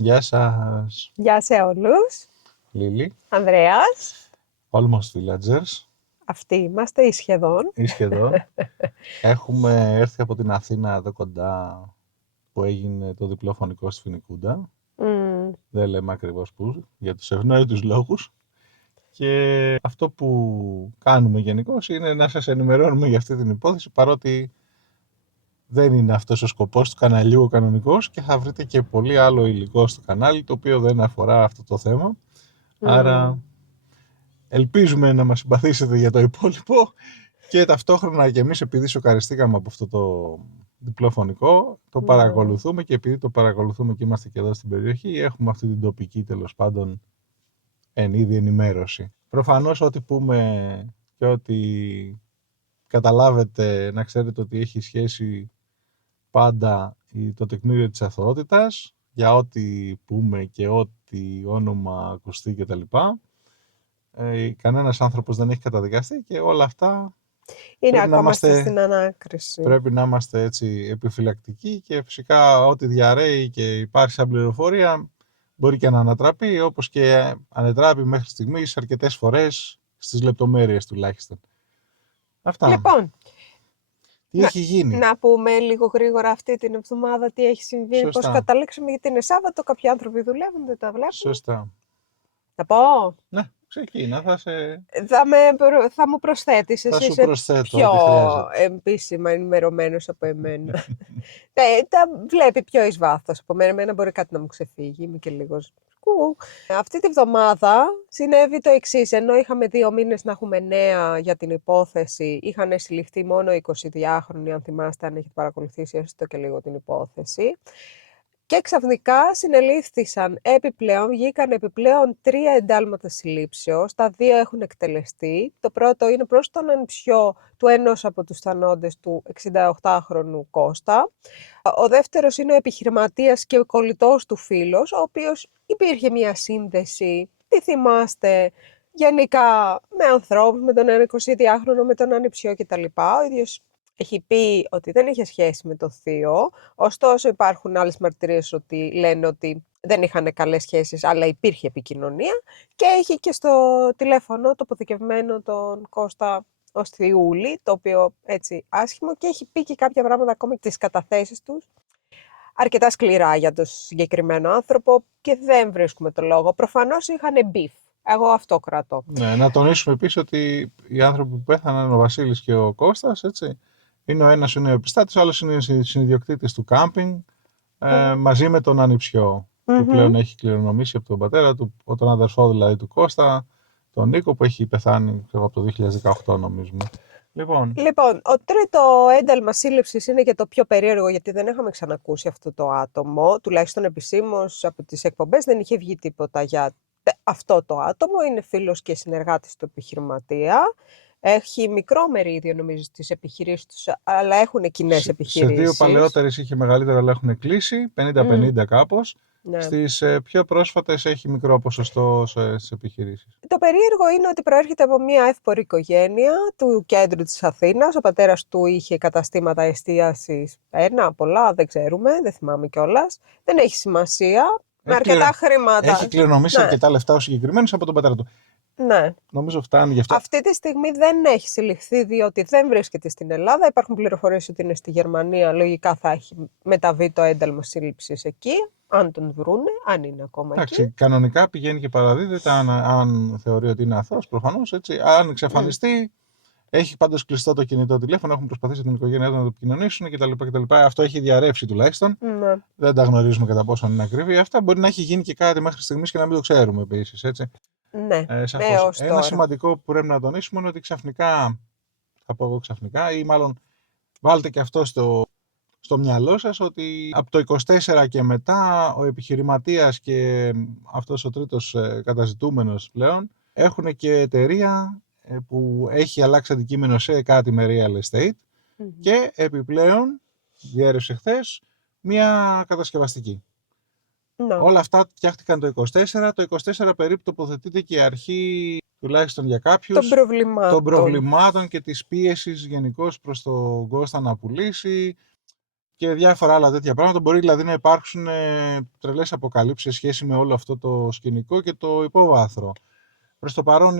Γεια σας, Γεια σε όλους. Λίλη. Ανδρέας. Almost Villagers. Αυτοί είμαστε ή σχεδόν. Ή σχεδόν. Έχουμε έρθει από την Αθήνα εδώ κοντά που έγινε το διπλό φωνικό στη Φοινικούντα. Δεν λέμε ακριβώς πού, για τους ευνόητους λόγους. Και αυτό που κάνουμε γενικώς είναι να σας ενημερώνουμε για αυτή την υπόθεση, παρότι δεν είναι αυτός ο σκοπός του καναλιού ο κανονικός και θα βρείτε και πολύ άλλο υλικό στο κανάλι το οποίο δεν αφορά αυτό το θέμα. Άρα ελπίζουμε να μας συμπαθήσετε για το υπόλοιπο και ταυτόχρονα και εμείς, επειδή σοκαριστήκαμε από αυτό το διπλό φωνικό, το παρακολουθούμε και επειδή το παρακολουθούμε και είμαστε και εδώ στην περιοχή, έχουμε αυτή την τοπική τέλος πάντων εν είδη ενημέρωση. Προφανώς ό,τι πούμε και ό,τι καταλάβετε να ξέρετε ότι έχει σχέση πάντα το τεκμήριο της αθωότητας για ό,τι πούμε και ό,τι όνομα ακουστεί κτλ. Κανένας άνθρωπος δεν έχει καταδικαστεί και όλα αυτά Είναι ακόμα στην ανάκριση. πρέπει να είμαστε έτσι επιφυλακτικοί και φυσικά ό,τι διαρρέει και υπάρχει σαν πληροφορία μπορεί και να ανατραπεί, όπως και ανετράπει μέχρι στιγμής αρκετές φορές στις λεπτομέρειες τουλάχιστον. Αυτά. Λοιπόν, τι έχει γίνει. Να πούμε λίγο γρήγορα αυτή την εβδομάδα τι έχει συμβεί, Σωστά. πώς καταλήξαμε, γιατί είναι Σάββατο, κάποιοι άνθρωποι δουλεύουν, δεν τα βλέπουν. Σωστά. Θα πω. Ναι, ξεκίνα, Θα μου προσθέτεις, εσύ σου είσαι προσθέτω, πιο ό,τι χρειάζεται. επίσημα ενημερωμένος από εμένα. Τα βλέπει πιο εις βάθος από μένα. Εμένα μπορεί κάτι να μου ξεφύγει, είμαι και λίγος. Αυτή τη βδομάδα συνέβη το εξής. Ενώ είχαμε 2 μήνες να έχουμε νέα για την υπόθεση, είχαν συλληφθεί μόνο 22χρονοι, αν θυμάστε, αν έχετε παρακολουθήσει έστω και λίγο την υπόθεση. Και ξαφνικά βγήκαν επιπλέον 3 εντάλματα συλλήψεως. Τα 2 έχουν εκτελεστεί. Το πρώτο είναι προς τον ανιψιό του ενός από τους θανόντες του 68χρονου Κώστα. Ο δεύτερος είναι ο επιχειρηματίας και ο κολλητός του φίλος, ο οποίος υπήρχε μια σύνδεση, τι θυμάστε, γενικά με ανθρώπους, με τον ένα 22χρονο, με τον ανιψιό κτλ. Ο ίδιος έχει πει ότι δεν είχε σχέση με το θείο, ωστόσο υπάρχουν άλλες μαρτυρίες ότι λένε ότι δεν είχαν καλές σχέσεις, αλλά υπήρχε επικοινωνία και έχει και στο τηλέφωνο τοποθηκευμένο τον Κώστα ως Θιούλη, το οποίο έτσι άσχημο, και έχει πει και κάποια πράγματα ακόμη τις καταθέσεις τους, αρκετά σκληρά για τον συγκεκριμένο άνθρωπο και δεν βρίσκουμε το λόγο. Προφανώς είχαν beef. Εγώ αυτό κρατώ. Ναι, να τονίσουμε επίσης ότι οι άνθρωποι που πέθαναν, ο Βασίλης και ο Κώστας, έτσι, είναι ο ένας είναι ο επιστάτης, ο άλλος είναι συνιδιοκτήτης του κάμπινγκ, μαζί με τον ανιψιό, που πλέον έχει κληρονομήσει από τον πατέρα του, τον αδερφό δηλαδή του Κώστα, τον Νίκο, που έχει πεθάνει από το 2018 νομίζουμε. Λοιπόν, ο τρίτο ένταλμα σύλληψης είναι και το πιο περίεργο, γιατί δεν είχαμε ξανακούσει αυτό το άτομο, τουλάχιστον επισήμως από τις εκπομπές δεν είχε βγει τίποτα για αυτό το άτομο. Είναι φίλος και συνεργάτης του επιχειρηματία. Έχει μικρό μερίδιο νομίζω στις επιχειρήσεις τους, αλλά έχουν κοινές επιχειρήσεις. Σε 2 παλαιότερες είχε μεγαλύτερα, αλλά έχουν κλείσει, 50-50 κάπως. Ναι. Στις πιο πρόσφατες έχει μικρό ποσοστό στις επιχειρήσεις. Το περίεργο είναι ότι προέρχεται από μια εύπορη οικογένεια του κέντρου της Αθήνας. Ο πατέρας του είχε καταστήματα εστίασης, πολλά, δεν ξέρουμε, δεν θυμάμαι κιόλας. Δεν έχει σημασία, με αρκετά χρήματα. Έχει κληρονομήσει αρκετά λεφτά ο συγκεκριμένος από τον πατέρα του. Ναι. Νομίζω φτάνει γι' αυτό. Αυτή τη στιγμή δεν έχει συλληφθεί, διότι δεν βρίσκεται στην Ελλάδα. Υπάρχουν πληροφορίες ότι είναι στη Γερμανία. Λογικά θα έχει μεταβεί το ένταλμα σύλληψης εκεί, αν τον βρούνε, αν είναι ακόμα εκεί. Κανονικά πηγαίνει και παραδίδεται, αν θεωρεί ότι είναι αθώος, προφανώς, έτσι. Αν εξαφανιστεί, έχει πάντως κλειστό το κινητό τηλέφωνο, έχουν προσπαθήσει την οικογένειά του να το επικοινωνήσουν κτλ. Αυτό έχει διαρρεύσει τουλάχιστον. Ναι. Δεν τα γνωρίζουμε κατά πόσο είναι ακριβή. Αυτά μπορεί να έχει γίνει και κάτι μέχρι στιγμής και να μην το ξέρουμε επίσης, έτσι. Ναι, Ένα σημαντικό που πρέπει να τονίσουμε είναι ότι ξαφνικά, θα πω εγώ ξαφνικά, ή μάλλον βάλτε και αυτό στο μυαλό σας, ότι από το 24 και μετά ο επιχειρηματίας και αυτός ο τρίτος καταζητούμενος πλέον έχουν και εταιρεία που έχει αλλάξει αντικείμενο σε κάτι με real estate και επιπλέον διέρευσε χθες μια κατασκευαστική. Όλα αυτά φτιάχτηκαν το 24. Το 24 περίπου τοποθετείται και η αρχή, τουλάχιστον για κάποιους, των προβλημάτων και της πίεσης γενικώς προς τον Κώστα να πουλήσει. και διάφορα άλλα τέτοια πράγματα. Μπορεί δηλαδή να υπάρξουν τρελές αποκαλύψεις σε σχέση με όλο αυτό το σκηνικό και το υπόβαθρο. Προς το παρόν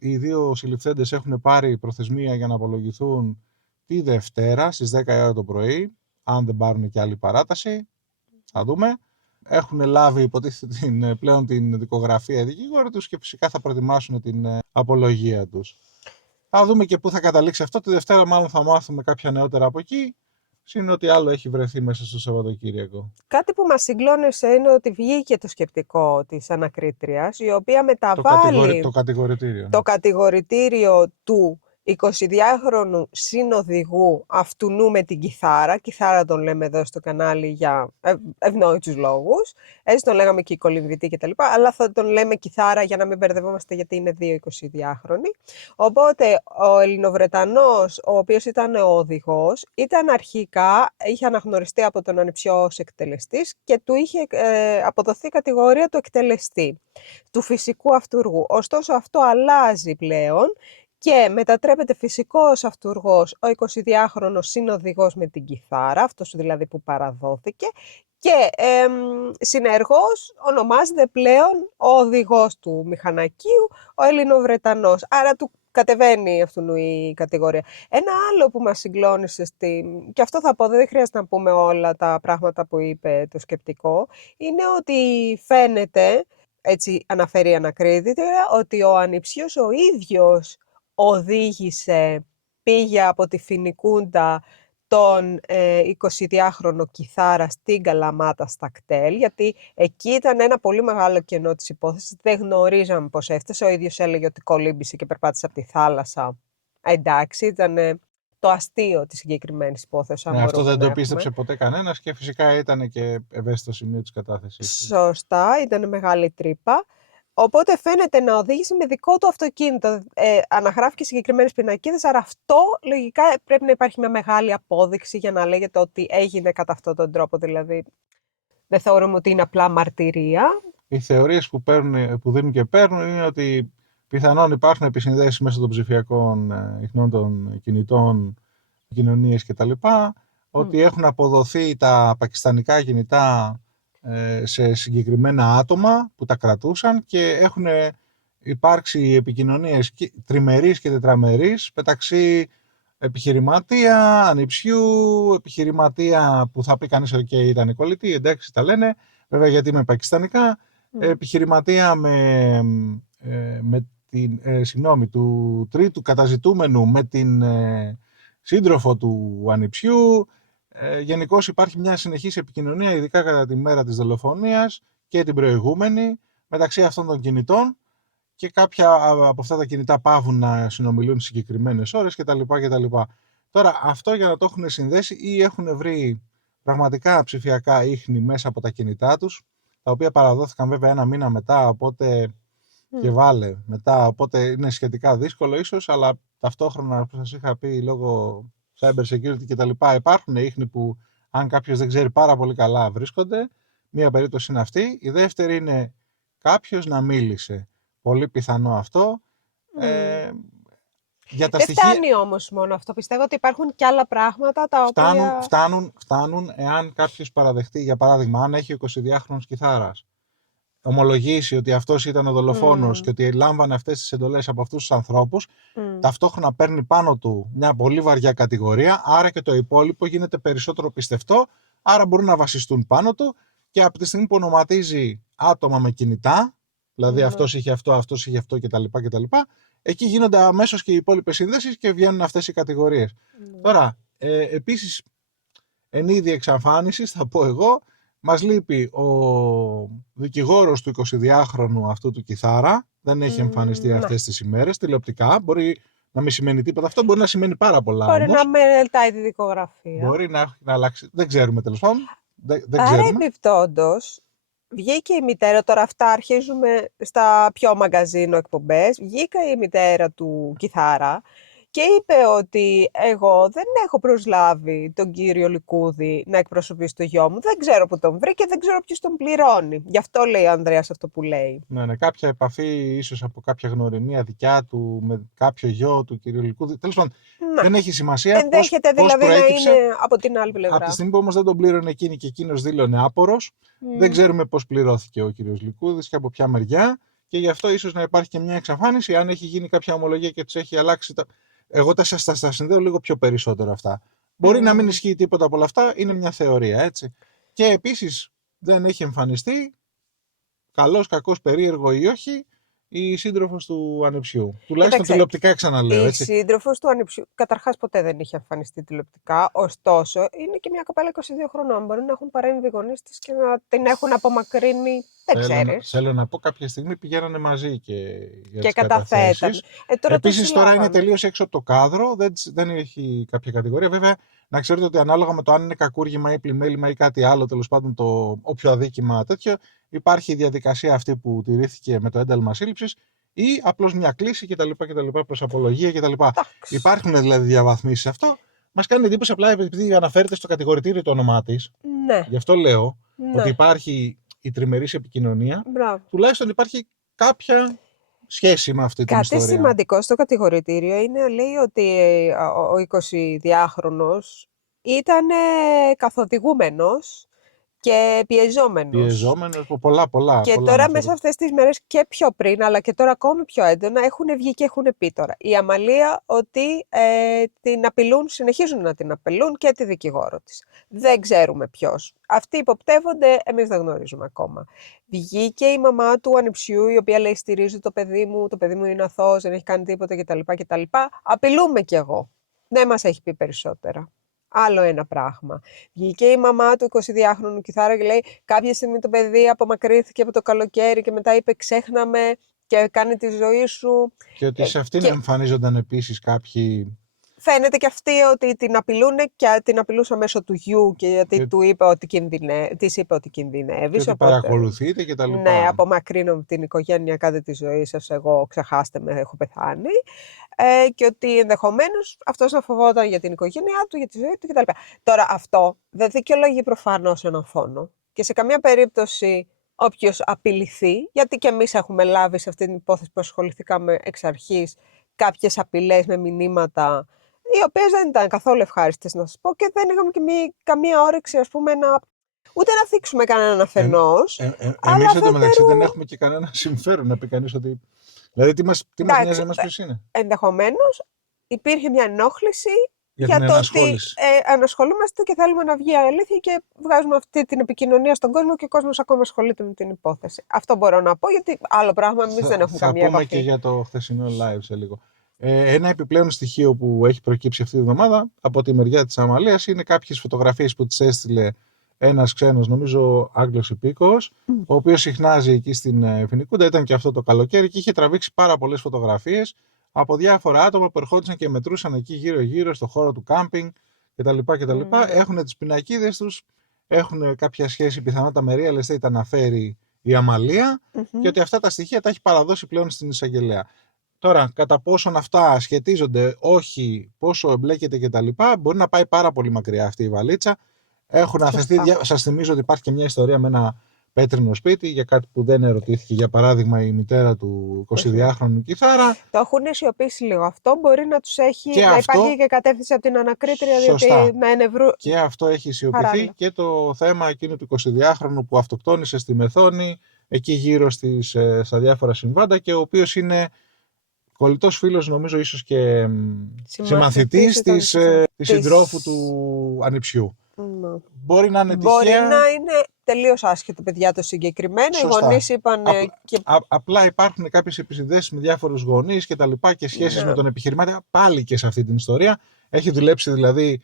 οι δύο συλληφθέντες έχουν πάρει προθεσμία για να απολογηθούν τη Δευτέρα στις 10 η ώρα το πρωί, αν δεν πάρουν και άλλη παράταση, θα δούμε. Έχουν λάβει υποτίθεται πλέον την δικογραφία οι δικηγόροι τους και φυσικά θα προετοιμάσουν την απολογία τους. Θα δούμε και πού θα καταλήξει αυτό. Τη Δευτέρα μάλλον θα μάθουμε κάποια νεότερα από εκεί. Συν ότι άλλο έχει βρεθεί μέσα στο Σαββατοκύριακο. Κάτι που μας συγκλώνησε είναι ότι βγήκε το σκεπτικό της ανακρίτριας, η οποία μεταβάλλει το κατηγορητήριο του 22χρονου συνοδηγού αυτουνού με την κιθάρα. Κιθάρα τον λέμε εδώ στο κανάλι για ευνόητους λόγους. Έτσι τον λέγαμε και η κολυμβητή κτλ. Αλλά θα τον λέμε κιθάρα για να μην μπερδευόμαστε, γιατί είναι δύο 22χρονοι. Οπότε ο Ελληνοβρετανός, ο οποίος ήταν ο οδηγός, ήταν αρχικά, είχε αναγνωριστεί από τον ανιψιό ως εκτελεστής και του είχε αποδοθεί κατηγορία του εκτελεστή, του φυσικού αυτούργου. Ωστόσο αυτό αλλάζει πλέον και μετατρέπεται φυσικός αυτούργος ο 22χρονος συνοδηγός με την κιθάρα, αυτός δηλαδή που παραδόθηκε, και συνεργός ονομάζεται πλέον ο οδηγός του μηχανακίου, ο Ελληνοβρετανός. Άρα του κατεβαίνει αυτού η κατηγορία. Ένα άλλο που μας συγκλώνησε, και αυτό θα πω, δεν χρειάζεται να πούμε όλα τα πράγματα που είπε το σκεπτικό, είναι ότι φαίνεται, έτσι αναφέρει η ανακρίτρια, ότι ο ανιψιός ο ίδιος οδήγησε, πήγε από τη Φοινικούντα τον 22χρονο κιθάρα στην Καλαμάτα στα κτέλ, γιατί εκεί ήταν ένα πολύ μεγάλο κενό της υπόθεσης. Δεν γνωρίζαμε πώς έφτασε. Ο ίδιος έλεγε ότι κολύμπησε και περπάτησε από τη θάλασσα. Εντάξει, ήταν το αστείο της συγκεκριμένης υπόθεσης. Αυτό δεν το πίστεψε ποτέ κανένας και φυσικά ήταν και ευαίσθητο σημείο της κατάθεσης. Σωστά, ήταν μεγάλη τρύπα. Οπότε φαίνεται να οδήγησε με δικό του αυτοκίνητο. Αναγράφηκε συγκεκριμένες πινακίδες, άρα αυτό λογικά πρέπει να υπάρχει μια μεγάλη απόδειξη για να λέγεται ότι έγινε κατά αυτόν τον τρόπο. Δηλαδή, δεν θεωρούμε ότι είναι απλά μαρτυρία. Οι θεωρίες που δίνουν και παίρνουν είναι ότι πιθανόν υπάρχουν επισυνδέσεις μέσω των ψηφιακών ιχνών των κινητών, κοινωνίες κτλ. Ότι έχουν αποδοθεί τα πακιστανικά κινητά σε συγκεκριμένα άτομα που τα κρατούσαν και έχουν υπάρξει επικοινωνίες τριμερείς και τετραμερείς μεταξύ επιχειρηματία, ανιψιού, επιχειρηματία που θα πει κανείς ότι ήταν η κολλητή, εντάξει τα λένε, βέβαια γιατί είμαι πακιστανικά, επιχειρηματία του τρίτου καταζητούμενου με την σύντροφο του ανιψιού. Γενικώς υπάρχει μια συνεχής επικοινωνία, ειδικά κατά τη μέρα της δολοφονίας και την προηγούμενη, μεταξύ αυτών των κινητών, και κάποια από αυτά τα κινητά παύουν να συνομιλούν συγκεκριμένες ώρες κτλ. Τώρα αυτό για να το έχουν συνδέσει ή έχουν βρει πραγματικά ψηφιακά ίχνη μέσα από τα κινητά τους, τα οποία παραδόθηκαν βέβαια ένα μήνα μετά, οπότε και βάλε μετά, οπότε είναι σχετικά δύσκολο ίσως, αλλά ταυτόχρονα, όπως σας είχα πει, λόγω cyber security και τα λοιπά, υπάρχουν ίχνη που αν κάποιος δεν ξέρει πάρα πολύ καλά βρίσκονται. Μία περίπτωση είναι αυτή. Η δεύτερη είναι κάποιος να μίλησε. Πολύ πιθανό αυτό. Για τα δεν φτάνει όμως μόνο αυτό. Πιστεύω ότι υπάρχουν και άλλα πράγματα τα οποία... Φτάνουν εάν κάποιος παραδεχτεί, για παράδειγμα, αν έχει ο 22χρονος κιθάρας, ομολογήσει ότι αυτός ήταν ο δολοφόνος και ότι λάμβανε αυτές τις εντολές από αυτούς τους ανθρώπους, ταυτόχρονα παίρνει πάνω του μια πολύ βαριά κατηγορία, άρα και το υπόλοιπο γίνεται περισσότερο πιστευτό, άρα μπορούν να βασιστούν πάνω του, και από τη στιγμή που ονοματίζει άτομα με κινητά, δηλαδή αυτός είχε αυτό, αυτός είχε αυτό κτλ. Εκεί γίνονται αμέσως και οι υπόλοιπες σύνδεσεις και βγαίνουν αυτές οι κατηγορίες. Τώρα, επίσης, εν είδη εξαφάνισης, θα πω εγώ, μας λείπει ο δικηγόρος του 22χρονου αυτού του κιθάρα. Δεν έχει εμφανιστεί αυτές τις ημέρες τηλεοπτικά. Μπορεί να μην σημαίνει τίποτα. Αυτό μπορεί να σημαίνει πάρα πολλά. Μπορεί όμως να μελετάει τη δικογραφία. Μπορεί να αλλάξει. Δεν ξέρουμε τέλος πάντων. Άρα επιπτόντως, βγήκε η μητέρα, τώρα αυτά αρχίζουμε στα πιο μαγκαζίνο εκπομπές, βγήκε η μητέρα του κιθάρα και είπε ότι εγώ δεν έχω προσλάβει τον κύριο Λικούδη να εκπροσωπήσει το γιο μου. Δεν ξέρω που τον βρήκε, δεν ξέρω ποιος τον πληρώνει. Γι' αυτό λέει ο Ανδρέας αυτό που λέει. Ναι, κάποια επαφή ίσως από κάποια γνωριμία δικιά του με κάποιο γιο του κύριου Λικούδη. Τέλος πάντων, δεν έχει σημασία. Ενδέχεται δηλαδή να είναι από την άλλη πλευρά. Από τη στιγμή που όμως δεν τον πλήρωνε εκείνη και εκείνος δήλωνε άπορος, δεν ξέρουμε πώς πληρώθηκε ο κύριος Λικούδης και από ποια μεριά. Και γι' αυτό ίσως να υπάρχει και μια εξαφάνιση, αν έχει γίνει κάποια ομολογία και τους έχει αλλάξει. Εγώ τα συνδέω λίγο πιο περισσότερο αυτά. Μπορεί να μην ισχύει τίποτα από όλα αυτά, είναι μια θεωρία, έτσι. Και επίσης δεν έχει εμφανιστεί, καλός, κακός, περίεργο ή όχι, η σύντροφος του ανεψιού. Τουλάχιστον τηλεοπτικά, ξαναλέω. Η σύντροφος του ανεψιού, καταρχάς ποτέ δεν είχε εμφανιστεί τηλεοπτικά. Ωστόσο, είναι και μια κοπέλα 22 χρονών. Μπορεί να έχουν παρέμβει οι γονείς της και να την έχουν απομακρύνει. Δεν ξέρεις. Θέλω να πω, κάποια στιγμή πηγαίνανε μαζί και καταθέταν. Επίσης, τώρα είναι τελείως έξω από το κάδρο. Δεν έχει κάποια κατηγορία. Βέβαια, να ξέρετε ότι ανάλογα με το αν είναι κακούργημα ή πλημέλημα ή κάτι άλλο, τέλος πάντων, το όποιο αδίκημα τέτοιο, υπάρχει η διαδικασία αυτή που τηρήθηκε με το ένταλμα σύλληψης ή απλώς μια κλήση κτλ. Προς απολογία κτλ. Υπάρχουν δηλαδή διαβαθμίσεις σε αυτό. Μας κάνει εντύπωση απλά επειδή αναφέρεται στο κατηγορητήριο το όνομά της. Ναι. Γι' αυτό λέω ότι υπάρχει η τριμερής επικοινωνία. Τουλάχιστον υπάρχει κάποια σχέση με αυτή την ιστορία. Κάτι σημαντικό στο κατηγορητήριο είναι, λέει, ότι ο 22χρονος ήταν καθοδηγούμενος και πιεζόμενος πολλά. Και τώρα μέσα αυτές τις μέρες και πιο πριν, αλλά και τώρα ακόμη πιο έντονα, έχουν βγει και έχουν πει τώρα η Αμαλία ότι την απειλούν, συνεχίζουν να την απειλούν και τη δικηγόρο της. Δεν ξέρουμε ποιος. Αυτοί υποπτεύονται, εμείς δεν γνωρίζουμε ακόμα. Βγήκε η μαμά του ανιψιού, η οποία λέει: στηρίζει το παιδί μου είναι αθώος, δεν έχει κάνει τίποτα κτλ. Απειλούμε κι εγώ. Δεν μας έχει πει περισσότερα. Άλλο ένα πράγμα. Βγήκε η μαμά του 22χρονου κιθάρα και λέει: κάποια στιγμή το παιδί απομακρύνθηκε από το καλοκαίρι και μετά είπε: ξέχναμε και κάνει τη ζωή σου. Και ότι σε αυτήν εμφανίζονταν επίσης κάποιοι. Φαίνεται και αυτοί ότι την απειλούν και την απειλούσαν μέσω του γιου και γιατί του είπε ότι της είπε ότι κινδυνεύει. Και ότι παρακολουθείτε και τα λοιπά. Ναι, απομακρύνω την οικογένεια, κάντε τη ζωή σας, εγώ ξεχάστε με, έχω πεθάνει. Και ότι ενδεχομένως αυτός να φοβόταν για την οικογένειά του, για τη ζωή του κτλ. Τώρα αυτό δεν δικαιολογεί προφανώς έναν φόνο και σε καμία περίπτωση όποιος απειληθεί, γιατί και εμείς έχουμε λάβει σε αυτή την υπόθεση που ασχοληθήκαμε εξ αρχής κάποιες απειλές με μηνύματα, οι οποίες δεν ήταν καθόλου ευχάριστες να σας πω και δεν είχαμε και καμία όρεξη, ας πούμε, ούτε να θίξουμε κανέναν αφενός. Εμείς εντωμεταξύ δεν έχουμε και κανένα συμφέρον να πει κανείς ότι. Δηλαδή, τι μας νοιάζει εμάς ποιος είναι. Ενδεχομένως υπήρχε μια ενόχληση για το ότι ανασχολούμαστε και θέλουμε να βγει αλήθεια και βγάζουμε αυτή την επικοινωνία στον κόσμο και ο κόσμος ακόμα ασχολείται με την υπόθεση. Αυτό μπορώ να πω, γιατί άλλο πράγμα εμείς δεν έχουμε καμία επαφή. Θα πούμε και για το χθεσινό live σε λίγο. Ένα επιπλέον στοιχείο που έχει προκύψει αυτή τη βδομάδα από τη μεριά της Αμαλίας είναι κάποιες φωτογραφίες που της έστειλε ένας ξένος, νομίζω Άγγλος υπήκοος, ο οποίος συχνάζει εκεί στην Φοινικούντα, ήταν και αυτό το καλοκαίρι και είχε τραβήξει πάρα πολλές φωτογραφίες από διάφορα άτομα που ερχόντουσαν και μετρούσαν εκεί γύρω-γύρω στο χώρο του κάμπινγκ κτλ. Έχουν τις πινακίδες τους, έχουν κάποια σχέση πιθανότατα με real estate, αναφέρει η Αμαλία, και ότι αυτά τα στοιχεία τα έχει παραδώσει πλέον στην εισαγγελέα. Τώρα, κατά πόσον αυτά σχετίζονται, όχι, πόσο εμπλέκεται κτλ., μπορεί να πάει πάρα πολύ μακριά αυτή η βαλίτσα. Έχουν αφαιθεί, σας θυμίζω ότι υπάρχει και μια ιστορία με ένα πέτρινο σπίτι για κάτι που δεν ερωτήθηκε, για παράδειγμα η μητέρα του 22χρονου κιθάρα. Το έχουν αισιοποιήσει λίγο. Αυτό μπορεί να τους έχει, να υπάρχει και κατεύθυνση από την ανακρίτρια, διότι να ενευρού. Και αυτό έχει αισιοποιηθεί και το θέμα εκείνου του 22χρονου που αυτοκτόνησε στη Μεθόνη, εκεί γύρω στα διάφορα συμβάντα, και ο οποίος είναι κολλητός φίλος, νομίζω ίσως και συμμαθητής της συντρόφου του ανιψιού. Μπορεί να είναι τυχαία. Μπορεί να είναι τελείως άσχετο, παιδιά, το συγκεκριμένο. Οι γονείς είπαν. Απλά υπάρχουν κάποιες επισυνδέσεις με διάφορους γονείς και τα λοιπά και σχέσεις με τον επιχειρηματία. Πάλι και σε αυτή την ιστορία. Έχει δουλέψει δηλαδή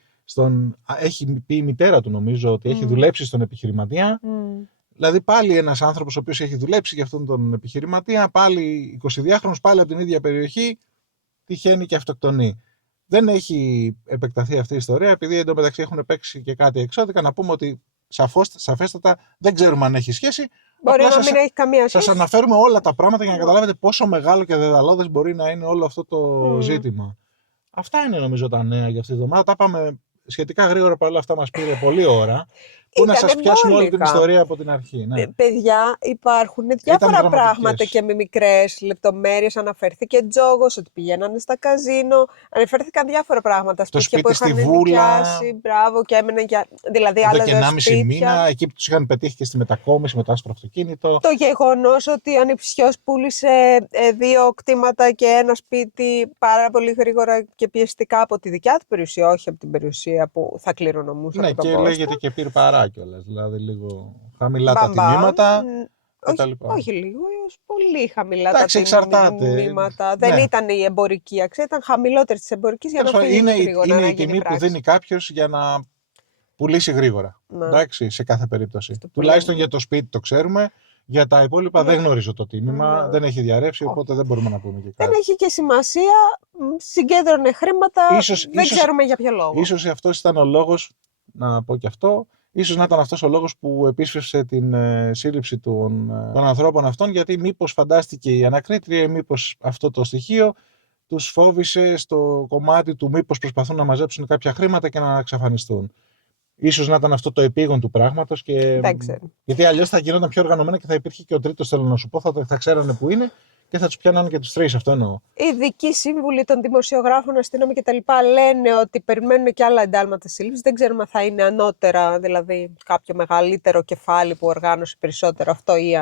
έχει πει η μητέρα του, νομίζω, ότι έχει δουλέψει στον επιχειρηματία. Δηλαδή πάλι ένας άνθρωπος ο οποίος έχει δουλέψει για αυτόν τον επιχειρηματία, πάλι 22χρονος, πάλι από την ίδια περιοχή, τυχαίνει και αυτοκτονεί. Δεν έχει επεκταθεί αυτή η ιστορία, επειδή εντωμεταξύ έχουν παίξει και κάτι εξώδικα. Να πούμε ότι σαφέστατα δεν ξέρουμε αν έχει σχέση. Μπορεί να μην έχει καμία σχέση. Σας αναφέρουμε όλα τα πράγματα για να καταλάβετε πόσο μεγάλο και δεδαλώδες μπορεί να είναι όλο αυτό το ζήτημα. Αυτά είναι νομίζω τα νέα για αυτή τη εβδομάδα. Τα πάμε σχετικά γρήγορα, παρόλα αυτά μας πήρε πολλή ώρα. Πού να σας πιάσουμε όλη την ιστορία από την αρχή. Ναι. Παιδιά, υπάρχουν διάφορα πράγματα και με μικρές λεπτομέρειες. Αναφέρθηκε Τζόγος, ότι πηγαίνανε στα καζίνο. Αναφέρθηκαν διάφορα πράγματα. Το σπίτι που στη είχαν Βούλα. νοικιάσει, μπράβο, και έμεναν για. Δηλαδή, άλλα και 1,5 μήνα, εκεί που τους είχαν πετύχει και στη μετακόμιση με το άσπρο αυτοκίνητο. Το γεγονός ότι ο ανιψιός πούλησε 2 κτήματα και ένα σπίτι πάρα πολύ γρήγορα και πιεστικά από τη δικιά του περιουσία, όχι από την περιουσία που θα κληρονομούσε. Ναι, και λέγεται και πήρε παρά κιόλας. Δηλαδή, λίγο χαμηλά τα τιμήματα. Όχι λίγο, πολύ χαμηλά τα τιμήματα. Δεν ήταν η εμπορική αξία, ήταν χαμηλότερη της εμπορικής για να φύγει γρήγορα. Είναι η τιμή που δίνει κάποιος για να πουλήσει γρήγορα. Εντάξει, σε κάθε περίπτωση. Τουλάχιστον για το σπίτι το ξέρουμε. Για τα υπόλοιπα δεν γνωρίζω το τίμημα, δεν έχει διαρρεύσει, οπότε δεν μπορούμε να πούμε και κάτι. Δεν έχει και σημασία, συγκέντρωνε χρήματα, δεν ξέρουμε για ποιο λόγο. Ίσως αυτός ήταν ο λόγος, να πω και αυτό, ίσως να ήταν αυτός ο λόγος που επίσπευσε την σύλληψη των ανθρώπων αυτών, γιατί μήπως φαντάστηκε η ανακρίτρια ή μήπως αυτό το στοιχείο τους φόβησε στο κομμάτι του μήπως προσπαθούν να μαζέψουν κάποια χρήματα και να εξαφανιστούν. Ίσως να ήταν αυτό το επίγον του πράγματος. Γιατί αλλιώς θα γινόταν πιο οργανωμένα και θα υπήρχε και ο τρίτος, θέλω να σου πω, θα ξέρανε που είναι και θα τους πιάνανε και τους τρεις. Αυτό εννοώ. Οι ειδικοί σύμβουλοι των δημοσιογράφων, αστυνόμοι κτλ. Λένε ότι περιμένουν και άλλα εντάλματα σύλληψης. Δεν ξέρουμε αν θα είναι ανώτερα, δηλαδή κάποιο μεγαλύτερο κεφάλι που οργάνωσε περισσότερο αυτό, ή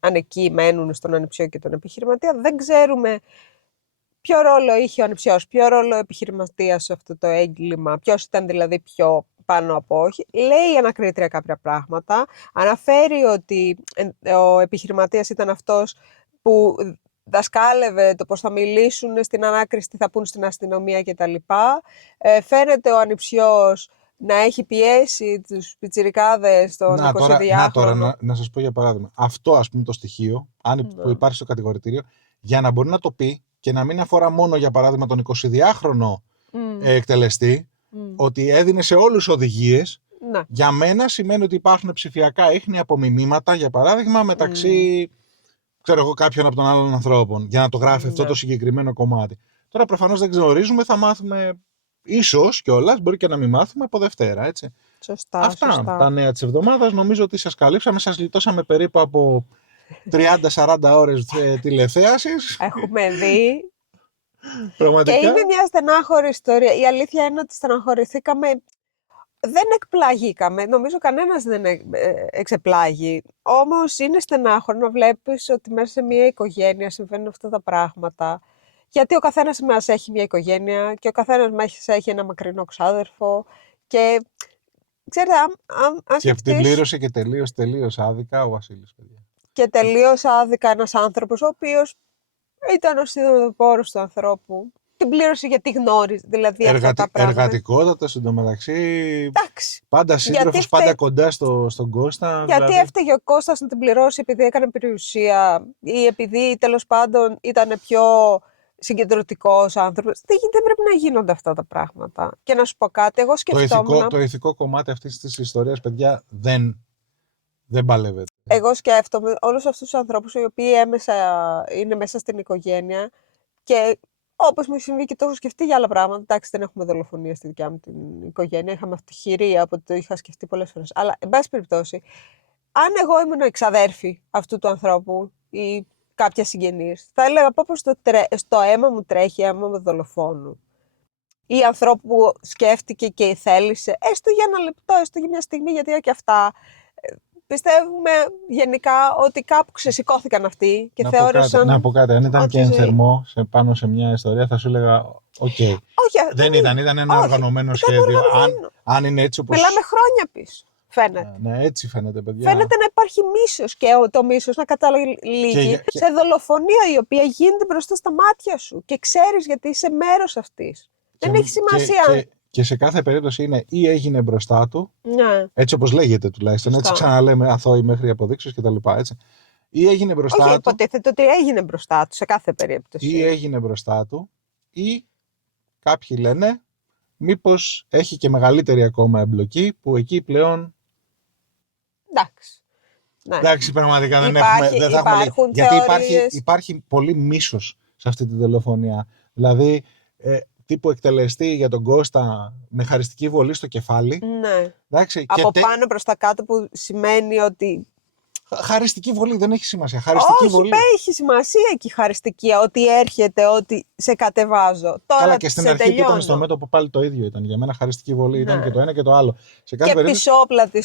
αν εκεί μένουν στον ανιψιό και τον επιχειρηματία. Δεν ξέρουμε ποιο ρόλο είχε ο ανιψιός, ποιο ρόλο ο επιχειρηματίας σε αυτό το έγκλημα, ποιος ήταν δηλαδή πιο πάνω από όχι. Λέει η ανακρίτρια κάποια πράγματα. Αναφέρει ότι ο επιχειρηματίας ήταν αυτός που δασκάλευε το πώς θα μιλήσουν στην ανάκριση, τι θα πούν στην αστυνομία κτλ. Φαίνεται ο ανιψιός να έχει πιέσει τους πιτσιρικάδες των 22χρονων. Τώρα, να σας πω για παράδειγμα. Αυτό, ας πούμε, το στοιχείο, που υπάρχει στο κατηγορητήριο, για να μπορεί να το πει και να μην αφορά μόνο, για παράδειγμα, τον 22χρονο εκτελεστή, ότι έδινε σε όλους οδηγίες, για μένα σημαίνει ότι υπάρχουν ψηφιακά ίχνη από μηνύματα, για παράδειγμα, μεταξύ ξέρω εγώ, κάποιον από των άλλων ανθρώπων, για να το γράφει αυτό το συγκεκριμένο κομμάτι. Τώρα προφανώς δεν γνωρίζουμε, θα μάθουμε ίσως κιόλας, μπορεί και να μην μάθουμε από Δευτέρα, έτσι. Αυτά τα νέα της εβδομάδας. Νομίζω ότι σας καλύψαμε, σας γλιτώσαμε περίπου από 30-40 ώρες τηλεθέασης. Έχουμε δει. Πραγματικά. Και είναι μια στενάχωρη ιστορία. Η αλήθεια είναι ότι στεναχωρηθήκαμε. Δεν εκπλαγήκαμε. Νομίζω κανένας δεν εξεπλάγει. Όμως είναι στενάχωρο να βλέπεις ότι μέσα σε μια οικογένεια συμβαίνουν αυτά τα πράγματα. Γιατί ο καθένας μας έχει μια οικογένεια και ο καθένας μας έχει ένα μακρινό ξάδερφο. Και ξέρετε, και την πλήρωσε και τελείως άδικα ο Βασίλης, παιδιά. Και τελείως άδικα ένας άνθρωπος, ο οποίος ήταν ο σιδηροπόρος του ανθρώπου. Την πλήρωσε γιατί γνώριζε, δηλαδή αυτά τα πράγματα. Εργατικότατα εντωμεταξύ. Πάντα σύντροφος, πάντα κοντά στον Κώστα. Γιατί δηλαδή έφταιγε ο Κώστας να την πληρώσει επειδή έκανε περιουσία ή επειδή τέλος πάντων ήταν πιο συγκεντρωτικός άνθρωπος. Δεν πρέπει να γίνονται αυτά τα πράγματα. Και να σου πω κάτι, εγώ σκεφτόμουν. Το ηθικό κομμάτι αυτής της ιστορίας, παιδιά, δεν παλεύεται. Εγώ σκέφτομαι όλους αυτούς τους ανθρώπους οι οποίοι είναι μέσα στην οικογένεια και όπως μου συμβεί και το έχω σκεφτεί για άλλα πράγματα. Εντάξει, δεν έχουμε δολοφονία στη δικιά μου την οικογένεια. Είχαμε αυτοχειρία, οπότε το είχα σκεφτεί πολλές φορές. Αλλά, εν πάση περιπτώσει, αν εγώ ήμουν εξαδέρφη αυτού του ανθρώπου ή κάποια συγγενής, θα έλεγα πω στο αίμα μου τρέχει αίμα με δολοφόνου. Ή ανθρώπου που σκέφτηκε και θέλησε, έστω για ένα λεπτό, έστω για μια στιγμή, γιατί και αυτά. Πιστεύουμε γενικά ότι κάπου ξεσηκώθηκαν αυτοί και θεώρησαν. Να πω κάτι, αν ήταν και ενθερμό πάνω σε μια ιστορία, θα σου έλεγα: οκ. Δεν ήταν ένα οργανωμένο σχέδιο. Αν είναι έτσι όπως. Μιλάμε χρόνια πίσω. Φαίνεται. Ναι, έτσι φαίνεται, παιδιά. Φαίνεται να υπάρχει μίσος και το μίσος να καταλήγει σε δολοφονία η οποία γίνεται μπροστά στα μάτια σου και ξέρεις γιατί είσαι μέρος αυτής. Δεν έχει σημασία. Και σε κάθε περίπτωση είναι ή έγινε μπροστά του, έτσι όπως λέγεται τουλάχιστον, έτσι ξαναλέμε αθώοι μέχρι αποδείξεις κτλ. Ή έγινε μπροστά του. Υποτίθεται ότι έγινε μπροστά του σε κάθε περίπτωση. Ή έγινε μπροστά του, ή κάποιοι λένε μήπως έχει και μεγαλύτερη ακόμα εμπλοκή που εκεί πλέον. Εντάξει. Εντάξει, πραγματικά δεν θα έχουμε. Γιατί υπάρχει πολύ μίσος σε αυτή τη δολοφονία. Δηλαδή. τύπου εκτελεστή για τον Κώστα με χαριστική βολή στο κεφάλι. Ναι. Εντάξει, Από πάνω προς τα κάτω, που σημαίνει ότι... Χαριστική βολή, δεν έχει σημασία. Χαριστική Όχι, βολή. έχει σημασία εκεί η χαριστική, ότι έρχεται, ότι σε κατεβάζω. Τώρα Καλά, και στην αρχή τελειώνω. που ήταν στο μέτωπο πάλι το ίδιο ήταν. Για μένα χαριστική βολή Ναι. ήταν και το ένα και το άλλο. Σε κάθε και περίπτωση... πισόπλατη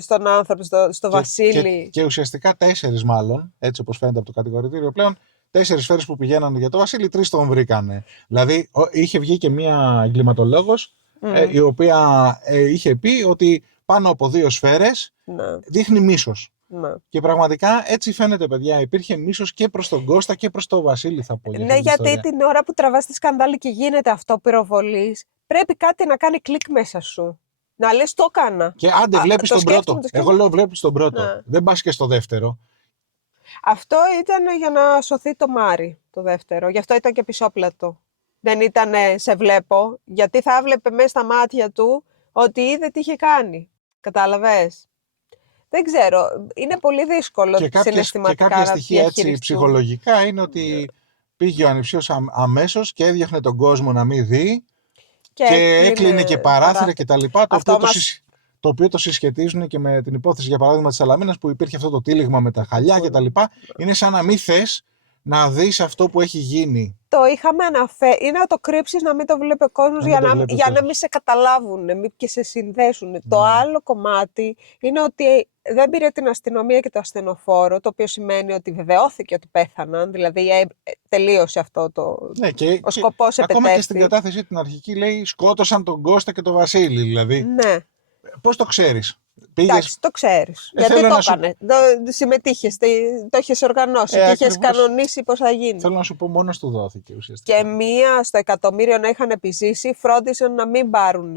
στον άνθρωπο, στο Βασίλη. Και ουσιαστικά 4 μάλλον, έτσι όπως φαίνεται από το κατηγορητήριο πλέον, 4 σφαίρες που πηγαίνανε για το Βασίλη, 3 τον βρήκανε. Δηλαδή είχε βγει και μία εγκληματολόγος η οποία είχε πει ότι πάνω από 2 σφαίρες δείχνει μίσος. Ναι. Και πραγματικά έτσι φαίνεται, παιδιά. Υπήρχε μίσος και προς τον Κώστα και προς τον Βασίλη, θα πω. Ναι, γιατί την ώρα που τραβάς τη σκανδάλη και γίνεται αυτό πυροβολής, πρέπει κάτι να κάνει κλικ μέσα σου. Να λες, το έκανα. Και άντε, βλέπεις τον πρώτο. Εγώ λέω, βλέπεις τον πρώτο. Ναι. Δεν πας και στο δεύτερο. Αυτό ήταν για να σωθεί το Μάρι, το δεύτερο. Γι' αυτό ήταν και πισόπλατο. Δεν ήταν σε βλέπω, γιατί θα έβλεπε μέσα στα μάτια του ότι είδε τι είχε κάνει. Κατάλαβες. Δεν ξέρω. Είναι πολύ δύσκολο συναισθηματικά. Και κάποια στοιχεία έτσι ψυχολογικά είναι ότι πήγε ο ανιψιός αμέσως και έδιωχνε τον κόσμο να μην δει και έκλεινε και παράθυρα κτλ. Το οποίο το συσχετίζουν και με την υπόθεση, για παράδειγμα, της Σαλαμίνας, που υπήρχε αυτό το τύλιγμα με τα χαλιά κτλ. Είναι σαν να μην θες να δεις αυτό που έχει γίνει. Το είχαμε αναφέρει. Είναι να το κρύψεις, να μην το βλέπει ο κόσμος, για να μην σε καταλάβουν και σε συνδέσουν. Ναι. Το άλλο κομμάτι είναι ότι δεν πήρε την αστυνομία και το ασθενοφόρο, το οποίο σημαίνει ότι βεβαιώθηκε ότι πέθαναν, δηλαδή τελείωσε αυτό ο σκοπός επετέφθη. Ακόμα και στην κατάθεση την αρχική λέει σκότωσαν τον Κώστα και τον Βασίλη, δηλαδή. Ναι. Πώς το ξέρεις? Εντάξει, το ξέρεις. Γιατί το έκανε. Συμμετείχες, το είχες οργανώσει και είχες κανονίσει πώς θα γίνει. Θέλω να σου πω, μόνος του δόθηκε ουσιαστικά. Και 1 στο εκατομμύριο να είχαν επιζήσει, φρόντισαν να μην πάρουν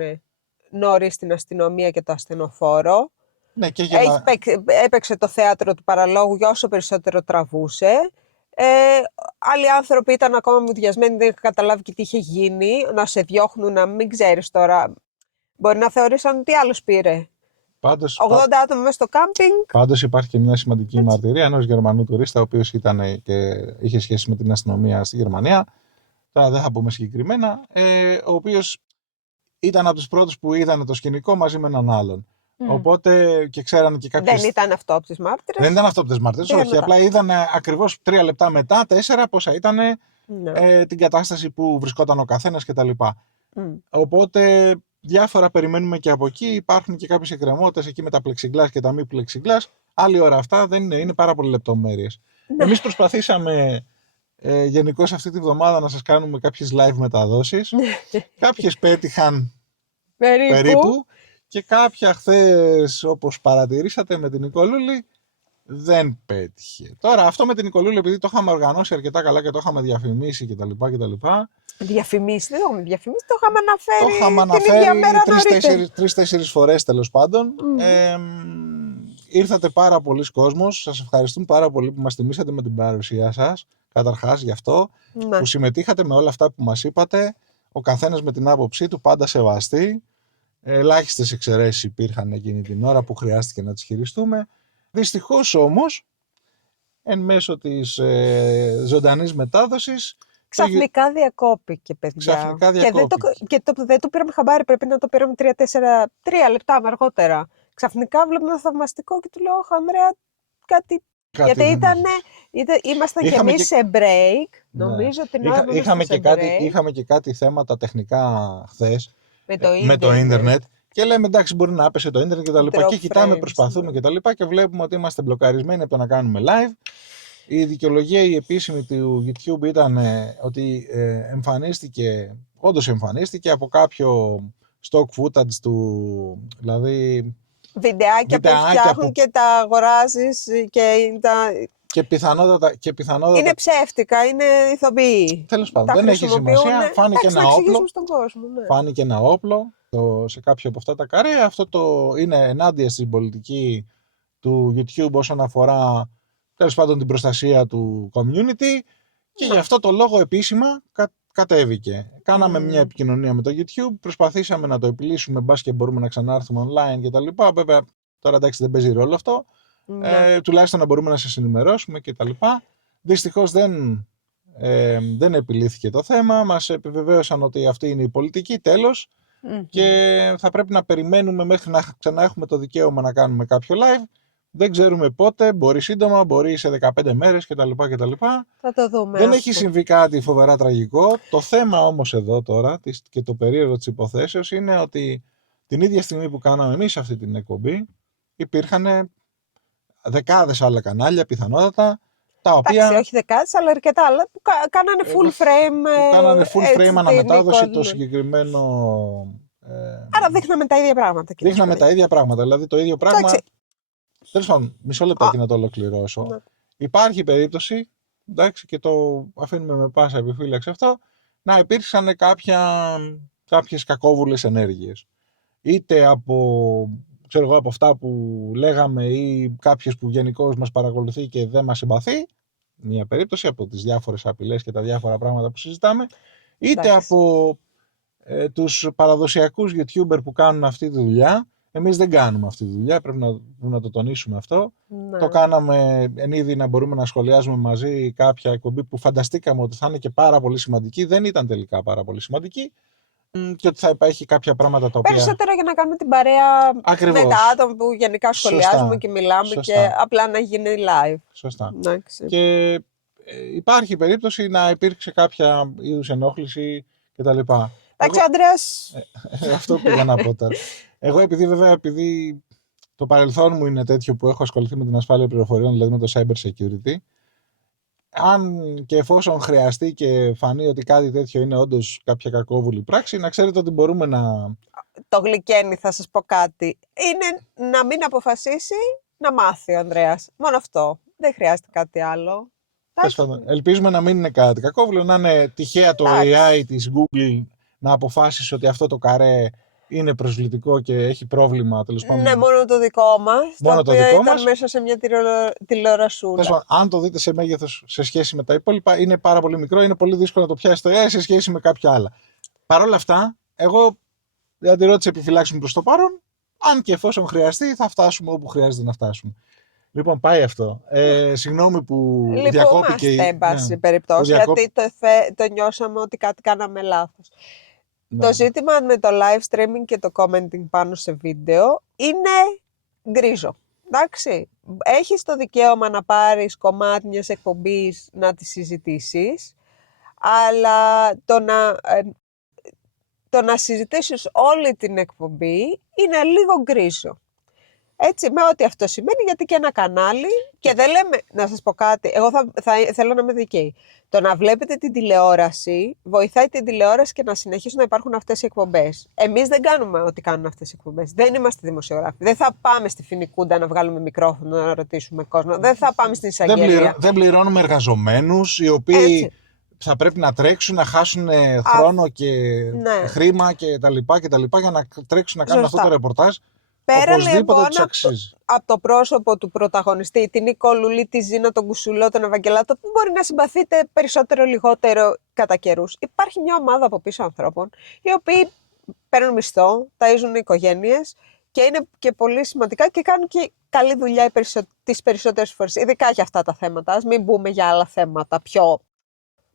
νωρίς την αστυνομία και το ασθενοφόρο. Ναι, και έπαιξε το θέατρο του παραλόγου για όσο περισσότερο τραβούσε. Άλλοι άνθρωποι ήταν ακόμα μουδιασμένοι, δεν είχαν καταλάβει και τι είχε γίνει. Να σε διώχνουν, να μην ξέρεις τώρα. Μπορεί να θεωρήσαν τι άλλος πήρε. 80 άτομα μέσα στο κάμπινγκ. Πάντως υπάρχει και μια σημαντική μαρτυρία ενός Γερμανού τουρίστα, ο οποίος ήταν και είχε σχέση με την αστυνομία στη Γερμανία. Τώρα δεν θα πούμε συγκεκριμένα. Ο οποίος ήταν από τους πρώτους που είδαν το σκηνικό μαζί με έναν άλλον. Οπότε και ξέρανε και κάποιες... Δεν ήταν αυτό από τις μάρτυρες. Δεν ήταν αυτό από τις μάρτυρες, όχι. Απλά είδαν ακριβώς 3 λεπτά μετά, 4, πόσα ήταν την κατάσταση που βρισκόταν ο καθένας κτλ. Οπότε διάφορα περιμένουμε και από εκεί. Υπάρχουν και κάποιες εκκρεμότητες εκεί με τα πλεξιγκλάς και τα μη πλεξιγκλάς. Άλλη ώρα αυτά δεν είναι πάρα πολύ λεπτομέρειες. Εμείς προσπαθήσαμε γενικώς αυτή τη βδομάδα να σας κάνουμε κάποιες live μεταδόσεις. Κάποιες πέτυχαν περίπου. Και κάποια χθες, όπως παρατηρήσατε με την Νικολούλη, δεν πέτυχε. Τώρα αυτό με την Νικολούλη, επειδή το είχαμε οργανώσει αρκετά καλά και το είχαμε διαφημίσει κτλ. Διαφημίσει, δεν το είχαμε διαφημίσει, το είχαμε αναφέρει την ίδια μέρα 3-4 φορές τέλος πάντων. Ήρθατε πάρα πολλοί κόσμος. Σας ευχαριστούμε πάρα πολύ που μας τιμήσατε με την παρουσία σας. Καταρχάς γι' αυτό που συμμετείχατε με όλα αυτά που μας είπατε. Ο καθένας με την άποψή του, πάντα σεβαστή. Ελάχιστες εξαιρέσεις υπήρχαν εκείνη την ώρα που χρειάστηκε να τις χειριστούμε. Δυστυχώς όμως, εν μέσω της ζωντανής μετάδοσης, ξαφνικά διακόπηκε, παιδιά. Και δεν το πήραμε χαμπάρι, πρέπει να το πήραμε 3 λεπτά αργότερα. Ξαφνικά βλέπουμε το θαυμαστικό και του λέω, Ανδρέα, κάτι γιατί ήμασταν και εμείς σε break. Νομίζω την ώρα που είχαμε και κάτι θέματα τεχνικά χθες με το ίντερνετ. Και λέμε εντάξει, μπορεί να άπεσε το ίντερνετ και τα λοιπά. Και κοιτάμε, προσπαθούμε και τα λοιπά. Και βλέπουμε ότι είμαστε μπλοκαρισμένοι από το να κάνουμε live. Η δικαιολογία η επίσημη του YouTube ήταν ότι όντως εμφανίστηκε από κάποιο stock footage του, δηλαδή βιντεάκια που φτιάχνουν και τα αγοράζεις και πιθανότατα είναι ψεύτικα, είναι ηθοποιοί. Τέλος πάντων, δεν έχει σημασία. Φάνηκε ένα όπλο. Στον κόσμο, ναι. Φάνηκε ένα όπλο σε κάποιο από αυτά τα καρέ. Αυτό είναι ενάντια στην πολιτική του YouTube όσον αφορά τέλος πάντων την προστασία του community και γι' αυτό το λόγο επίσημα κατέβηκε. Κάναμε μια επικοινωνία με το YouTube, προσπαθήσαμε να το επιλύσουμε, μπας και μπορούμε να ξανάρθουμε online κτλ. Βέβαια, τώρα εντάξει δεν παίζει ρόλο αυτό. Τουλάχιστον να μπορούμε να σας ενημερώσουμε κτλ. Δυστυχώς δεν Δεν επιλύθηκε το θέμα, μας επιβεβαίωσαν ότι αυτή είναι η πολιτική, τέλος. Και θα πρέπει να περιμένουμε μέχρι να ξανά έχουμε το δικαίωμα να κάνουμε κάποιο live. Δεν ξέρουμε πότε, μπορεί σύντομα, μπορεί σε 15 μέρες κτλ. Θα το δούμε. Δεν έχει συμβεί κάτι φοβερά τραγικό. Το θέμα όμως εδώ τώρα και το περίεργο της υποθέσεως είναι ότι την ίδια στιγμή που κάναμε εμείς αυτή την εκπομπή υπήρχαν δεκάδες άλλα κανάλια πιθανότατα, τα οποία... Εντάξει, όχι δεκάδες, αλλά αρκετά άλλα που κάνανε full frame. Που κάνανε full frame αναμετάδοση το συγκεκριμένο... Άρα δείχναμε τα ίδια πράγματα. Δείχναμε τα ίδια πράγματα, δηλαδή το ίδιο πράγμα... Τέλος πάντων, μισό λεπτάκι να το ολοκληρώσω. Ναι. Υπάρχει περίπτωση, εντάξει, και το αφήνουμε με πάσα επιφύλαξη αυτό, να υπήρξαν κάποιες κακόβουλες ενέργειες. Είτε από αυτά που λέγαμε ή κάποιες που γενικώς μας παρακολουθεί και δεν μας συμπαθεί, μια περίπτωση από τις διάφορες απειλές και τα διάφορα πράγματα που συζητάμε, είτε από τους παραδοσιακούς YouTuber που κάνουν αυτή τη δουλειά. Εμείς δεν κάνουμε αυτή τη δουλειά, πρέπει να το τονίσουμε αυτό. Ναι. Το κάναμε εν είδη να μπορούμε να σχολιάζουμε μαζί κάποια εκπομπή που φανταστήκαμε ότι θα είναι και πάρα πολύ σημαντική. Δεν ήταν τελικά πάρα πολύ σημαντική και ότι θα υπάρχει κάποια πράγματα τα οποία... Περισσότερο για να κάνουμε την παρέα. Ακριβώς. Με τα άτομα που γενικά σχολιάζουμε και μιλάμε. Σωστά. Και απλά να γίνει live. Σωστά. Εντάξει. Και υπάρχει περίπτωση να υπήρξε κάποια είδους ενόχληση κτλ. Εντάξει, Ανδρέας. Αυτό πήγα να πω τώρα. Εγώ επειδή το παρελθόν μου είναι τέτοιο που έχω ασχοληθεί με την ασφάλεια πληροφοριών, δηλαδή με το cyber security, αν και εφόσον χρειαστεί και φανεί ότι κάτι τέτοιο είναι όντως κάποια κακόβουλη πράξη, να ξέρετε ότι μπορούμε να... Το γλυκαίνει, θα σας πω κάτι. Είναι να μην αποφασίσει, να μάθει ο Ανδρέας. Μόνο αυτό. Δεν χρειάζεται κάτι άλλο. Ελπίζουμε να μην είναι κάτι κακόβουλο, να είναι τυχαία το AI της Google να αποφάσισε ότι αυτό το καρέ είναι προσβλητικό και έχει πρόβλημα, τέλος πάντων. Ναι, μόνο το δικό μας. Μόνο το οποίο ήταν μέσα σε μια τηλεορασούλα. Αν το δείτε σε μέγεθος σε σχέση με τα υπόλοιπα, είναι πάρα πολύ μικρό, είναι πολύ δύσκολο να το πιάσει το AI σε σχέση με κάποια άλλα. Παρ' όλα αυτά, εγώ αντιρρώ τις επιφυλάξεις μου προς το παρόν. Αν και εφόσον χρειαστεί, θα φτάσουμε όπου χρειάζεται να φτάσουμε. Λοιπόν, πάει αυτό. Συγγνώμη που διακόπηκε. Λυπούμαστε, εν πάση περιπτώσει, γιατί το νιώσαμε ότι κάτι κάναμε λάθος. Ναι. Το ζήτημα με το live streaming και το commenting πάνω σε βίντεο είναι γκρίζο. Εντάξει. Έχεις το δικαίωμα να πάρεις κομμάτι μιας εκπομπής να τη συζητήσεις, αλλά το να συζητήσεις όλη την εκπομπή είναι λίγο γκρίζο. Έτσι, με ό,τι αυτό σημαίνει, γιατί και ένα κανάλι, και δεν λέμε, να σας πω κάτι, εγώ θέλω να είμαι δικαίη. Το να βλέπετε την τηλεόραση, βοηθάει την τηλεόραση και να συνεχίσουν να υπάρχουν αυτές οι εκπομπές. Εμείς δεν κάνουμε ό,τι κάνουν αυτές οι εκπομπές. Δεν είμαστε δημοσιογράφοι. Δεν θα πάμε στη Φοινικούντα να βγάλουμε μικρόφωνο να ρωτήσουμε κόσμο. Δεν θα πάμε στην εισαγγελία. Δεν πληρώνουμε εργαζομένους οι οποίοι έτσι θα πρέπει να τρέξουν, να χάσουν χρόνο και χρήμα και τα λοιπά για να τρέξουν να κάνουν αυτό το ρεπορτάζ. Πέρα λοιπόν από το πρόσωπο του πρωταγωνιστή, την Νίκο Λουλή, τη Ζήνα, τον Κουσουλό, τον Ευαγγελάτο, που μπορεί να συμπαθείτε περισσότερο ή λιγότερο κατά καιρούς. Υπάρχει μια ομάδα από πίσω ανθρώπων, οι οποίοι παίρνουν μισθό, ταΐζουν οικογένειες και είναι και πολύ σημαντικά και κάνουν και καλή δουλειά τις περισσότερες φορές. Ειδικά για αυτά τα θέματα. Ας μην μπούμε για άλλα θέματα πιο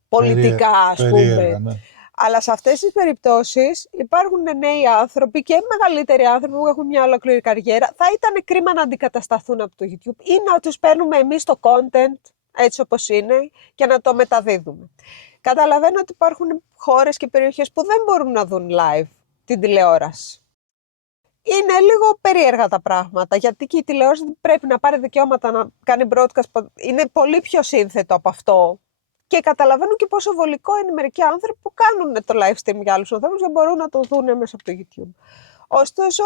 πολιτικά, ας πούμε. Ναι. Αλλά σε αυτές τις περιπτώσεις υπάρχουν νέοι άνθρωποι και μεγαλύτεροι άνθρωποι που έχουν μια ολόκληρη καριέρα. Θα ήταν κρίμα να αντικατασταθούν από το YouTube ή να τους παίρνουμε εμείς το content έτσι όπως είναι και να το μεταδίδουμε. Καταλαβαίνω ότι υπάρχουν χώρες και περιοχές που δεν μπορούν να δουν live την τηλεόραση. Είναι λίγο περίεργα τα πράγματα, γιατί και η τηλεόραση πρέπει να πάρει δικαιώματα να κάνει broadcast. Είναι πολύ πιο σύνθετο από αυτό. Και καταλαβαίνω και πόσο βολικό είναι μερικοί άνθρωποι που κάνουν το live stream για άλλους ανθρώπους και μπορούν να το δουν μέσα από το YouTube. Ωστόσο,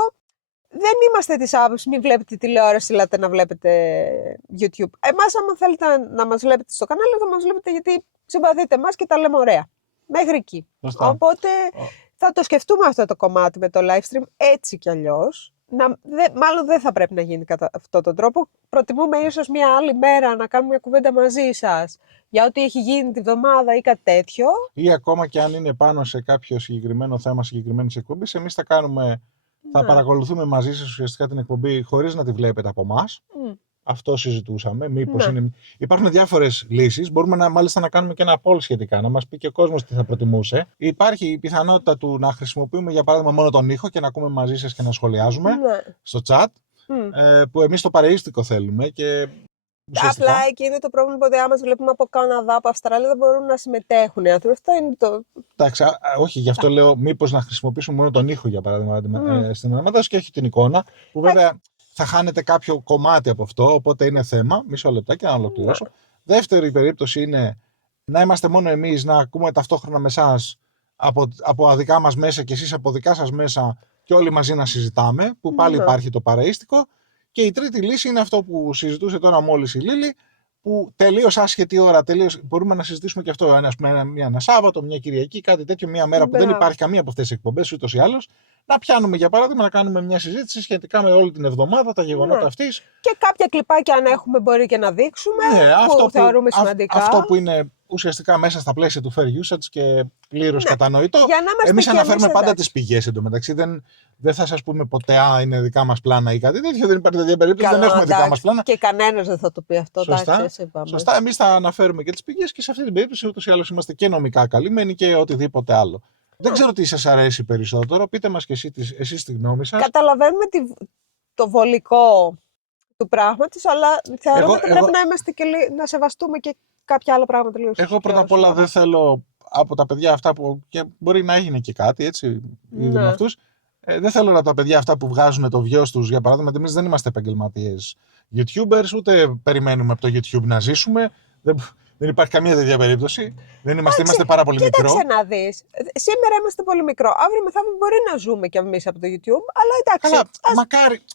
δεν είμαστε της άποψης μην βλέπετε τηλεόραση, λέτε να βλέπετε YouTube. Εμάς, άμα θέλετε να μας βλέπετε στο κανάλι, θα μας βλέπετε γιατί συμπαθείτε εμάς και τα λέμε ωραία. Μέχρι εκεί. Οπότε θα το σκεφτούμε αυτό το κομμάτι με το live stream έτσι κι αλλιώς. Μάλλον δεν θα πρέπει να γίνει κατά αυτόν τον τρόπο. Προτιμούμε ίσως μια άλλη μέρα να κάνουμε μια κουβέντα μαζί σας για ό,τι έχει γίνει τη βδομάδα ή κάτι τέτοιο. Ή ακόμα και αν είναι πάνω σε κάποιο συγκεκριμένο θέμα συγκεκριμένης εκπομπής, εμείς θα παρακολουθούμε μαζί σας ουσιαστικά την εκπομπή χωρίς να τη βλέπετε από εμάς. Αυτό συζητούσαμε. Μήπως Ναι. Υπάρχουν διάφορες λύσεις. Μπορούμε μάλιστα να κάνουμε και ένα poll σχετικά, να μας πει και ο κόσμος τι θα προτιμούσε. Υπάρχει η πιθανότητα του να χρησιμοποιούμε για παράδειγμα μόνο τον ήχο και να ακούμε μαζί σας και να σχολιάζουμε στο chat. Που εμείς το παρεΐστικο θέλουμε και ουσιαστικά... Απλά εκεί είναι το πρόβλημα ότι άμα βλέπουμε από Καναδά, από Αυστραλία δεν μπορούν να συμμετέχουν οι άνθρωποι. Αυτό είναι το. Εντάξει, όχι, γι' αυτό λέω μήπως να χρησιμοποιήσουμε μόνο τον ήχο για παράδειγμα στην αναμετάδοση και όχι την εικόνα, που βέβαια θα χάνετε κάποιο κομμάτι από αυτό, οπότε είναι θέμα. Μισό λεπτάκι να ολοκληρώσω. Δεύτερη περίπτωση είναι να είμαστε μόνο εμείς, να ακούμε ταυτόχρονα με εσάς από δικά μας μέσα και εσείς από δικά σας μέσα και όλοι μαζί να συζητάμε, που πάλι υπάρχει το παραΐστικο. Και η τρίτη λύση είναι αυτό που συζητούσε τώρα μόλις η Λίλη, που τελείως άσχετη ώρα, μπορούμε να συζητήσουμε και αυτό ένα Σάββατο, μια Κυριακή, κάτι τέτοιο, μια μέρα που δεν υπάρχει καμία από αυτές τις εκπομπές ούτως ή άλλως. Να πιάνουμε για παράδειγμα να κάνουμε μια συζήτηση σχετικά με όλη την εβδομάδα, τα γεγονότα αυτής. Και κάποια κλιπάκια αν έχουμε μπορεί και να δείξουμε, που θεωρούμε σημαντικά. Αυτό που είναι ουσιαστικά μέσα στα πλαίσια του fair usage και πλήρως κατανοητό. Εμείς αναφέρουμε πάντα τις πηγές εντωμεταξύ. Δεν θα σας πούμε ποτέ είναι δικά μας πλάνα ή κάτι τέτοιο. Δεν υπάρχει τέτοια περίπτωση. Δεν έχουμε δικά μας πλάνα. Και κανένας δεν θα το πει αυτό. Σωστά. Εμείς θα αναφέρουμε και τις πηγές και σε αυτή την περίπτωση ούτως ή άλλως είμαστε και νομικά καλυμμένοι και οτιδήποτε άλλο. Δεν ξέρω τι σας αρέσει περισσότερο. Πείτε μας και εσείς τη γνώμη σας. Καταλαβαίνουμε το βολικό του πράγματος, αλλά θεωρούμε ότι πρέπει να είμαστε και να σεβαστούμε και κάποια άλλα πράγματα λίγο. Εγώ πρώτα απ' όλα δεν θέλω από τα παιδιά αυτά που. Και μπορεί να έγινε και κάτι έτσι, ήδη με αυτούς. Δεν θέλω από τα παιδιά αυτά που βγάζουν το views τους. Για παράδειγμα, εμείς δεν είμαστε επαγγελματίες YouTubers, ούτε περιμένουμε από το YouTube να ζήσουμε. Δεν υπάρχει καμία τέτοια περίπτωση. Είμαστε πάρα πολύ μικρό. Κοίταξε να δεις. Σήμερα είμαστε πολύ μικρό. Αύριο μεθαύριο μπορεί να ζούμε κι εμείς από το YouTube, αλλά εντάξει.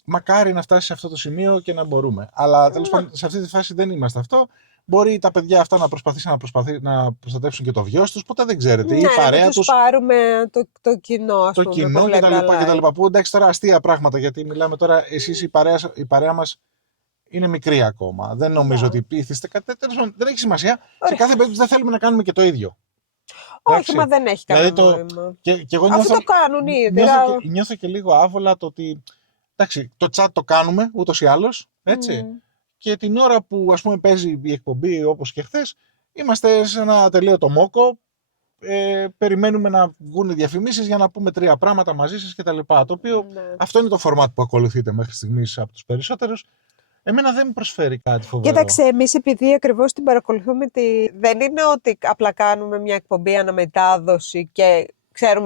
Μακάρι να φτάσει σε αυτό το σημείο και να μπορούμε. Αλλά τέλος πάντων σε αυτή τη φάση δεν είμαστε αυτό. Μπορεί τα παιδιά αυτά να προσπαθήσουν να προστατεύσουν και το βιός τους, ποτέ δεν ξέρετε. Η παρέα τους. Πάρουμε το κοινό, ας πούμε. Το κοινό κτλ. Που εντάξει τώρα αστεία πράγματα, γιατί μιλάμε τώρα, εσείς η παρέα μας είναι μικρή ακόμα. Δεν νομίζω ότι ήθιστε κάτι τέτοιο. Δεν έχει σημασία. Σε κάθε περίπτωση δεν θέλουμε να κάνουμε και το ίδιο. Όχι, μα δεν έχει κανένα νόημα. Και εγώ αυτό το κάνουν ήδη. Νιώθω και λίγο άβολα το ότι. Εντάξει, το chat το κάνουμε ούτως ή άλλως. Έτσι. Και την ώρα που ας πούμε παίζει η εκπομπή όπως και χθες, είμαστε σε ένα ατελείωτο μόκο. Περιμένουμε να βγουν οι διαφημίσεις για να πούμε 3 πράγματα μαζί σας κτλ. Το οποίο αυτό είναι το format που ακολουθείτε μέχρι στιγμής από τους περισσότερους. Εμένα δεν μου προσφέρει κάτι φοβερό. Κοίταξε, εμείς επειδή ακριβώς την παρακολουθούμε, δεν είναι ότι απλά κάνουμε μια εκπομπή αναμετάδοση και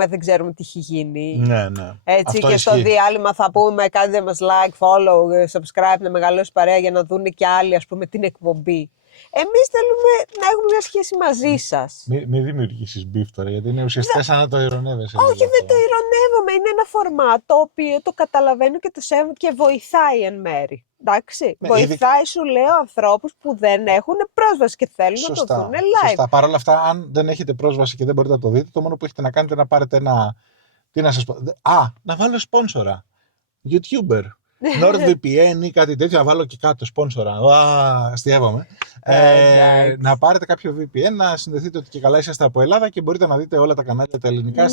δεν ξέρουμε τι έχει γίνει. Ναι. Έτσι, αυτό και στο διάλειμμα θα πούμε κάντε μας like, follow, subscribe, να μεγαλώσει παρέα για να δουν και άλλοι ας πούμε την εκπομπή. Εμείς θέλουμε να έχουμε μια σχέση μαζί σας. Μην δημιουργήσεις μπιφ τώρα, γιατί είναι ουσιαστικά σαν να το ειρωνεύεσαι. Όχι, δεν το ειρωνεύομαι. Είναι ένα φορμάτ το οποίο το καταλαβαίνω και το σέβομαι και βοηθάει εν μέρη. Εντάξει. Βοηθάει, σου λέω, ανθρώπους που δεν έχουν πρόσβαση και θέλουν να το δουν live. Σωστά. Παρ' όλα αυτά, αν δεν έχετε πρόσβαση και δεν μπορείτε να το δείτε, το μόνο που έχετε να κάνετε είναι να πάρετε ένα. Τι να σας πω. Να βάλω σπόνσορα. YouTuber. NordVPN ή κάτι τέτοιο, να βάλω και κάτω σπόνσορα. Αστειεύομαι. Να πάρετε κάποιο VPN, να συνδεθείτε ότι και καλά είσαστε από Ελλάδα και μπορείτε να δείτε όλα τα κανάλια τα ελληνικά